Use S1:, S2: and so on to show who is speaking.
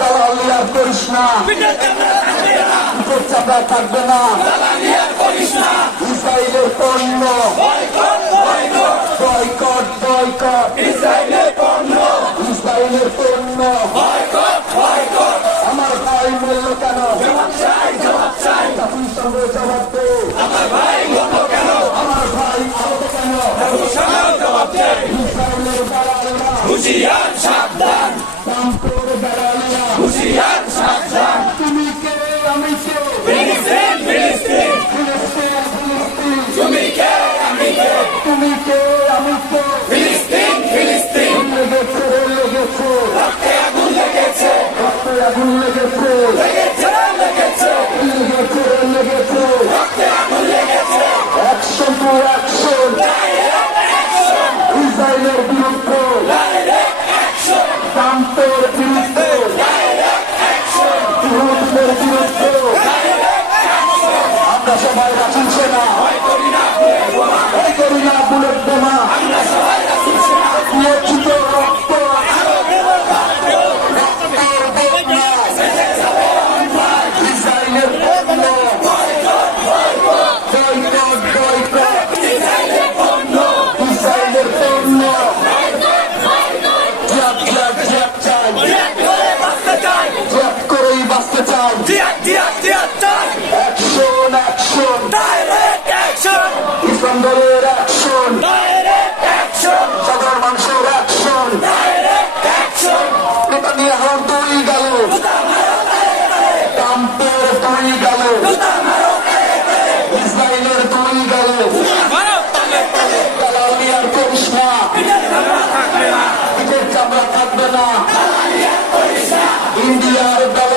S1: দালালি আর করিস না চাপড়া থাকবে না ইসরায়েলের পণ্য বয়কট বয়কট ইসরায়েলের পণ্য আমার ভাই মূল্য কেন জাতির সঙ্গে জবাব দে আমার ভাই আহত কেন ইসরায়েলের দালালেরা
S2: হুশিয়ার
S1: তুমি কে আমি কে
S2: ফিলিস্তিন ফিলিস্তিন
S1: ফিলিস্তিন ফিলিস্তিন
S2: তুমি কে আমি কে
S1: তুমি কে আমি কে
S2: ফিলিস্তিন ফিলিস্তিন
S1: লেগেছে লেগেছে
S2: রক্তে আগুন লেগেছে
S1: রক্তে আগুন লেগেছে
S2: লেগেছে লেগেছে
S1: লেগেছে লেগেছে
S2: রক্তে আগুন লেগেছে
S1: অ্যাকশন টু অ্যাকশন ইসরায়েলের বিরুদ্ধে
S2: ডাইরেক্ট অ্যাকশন
S1: ট্রাম্পের বিরুদ্ধে আমরা সবাই
S2: করি না
S1: হয় করি না বুলেট
S2: ডাইরেক্ট অ্যাকশন
S1: ইসলাম দলের অ্যাকশন
S2: ডাইরেক্ট অ্যাকশন
S1: সাধারণ মানুষের অ্যাকশন
S2: ডাইরেক্ট অ্যাকশন
S1: এটা নিয়ে হার তুই গেল ট্রাম্পের তুই গেল ইসরায়েলের তুই গেল
S2: ভারত তলে তলে
S1: দালালি আর করিস না পিঠের চামড়া থাকবে না ইন্ডিয়ার দালালেরা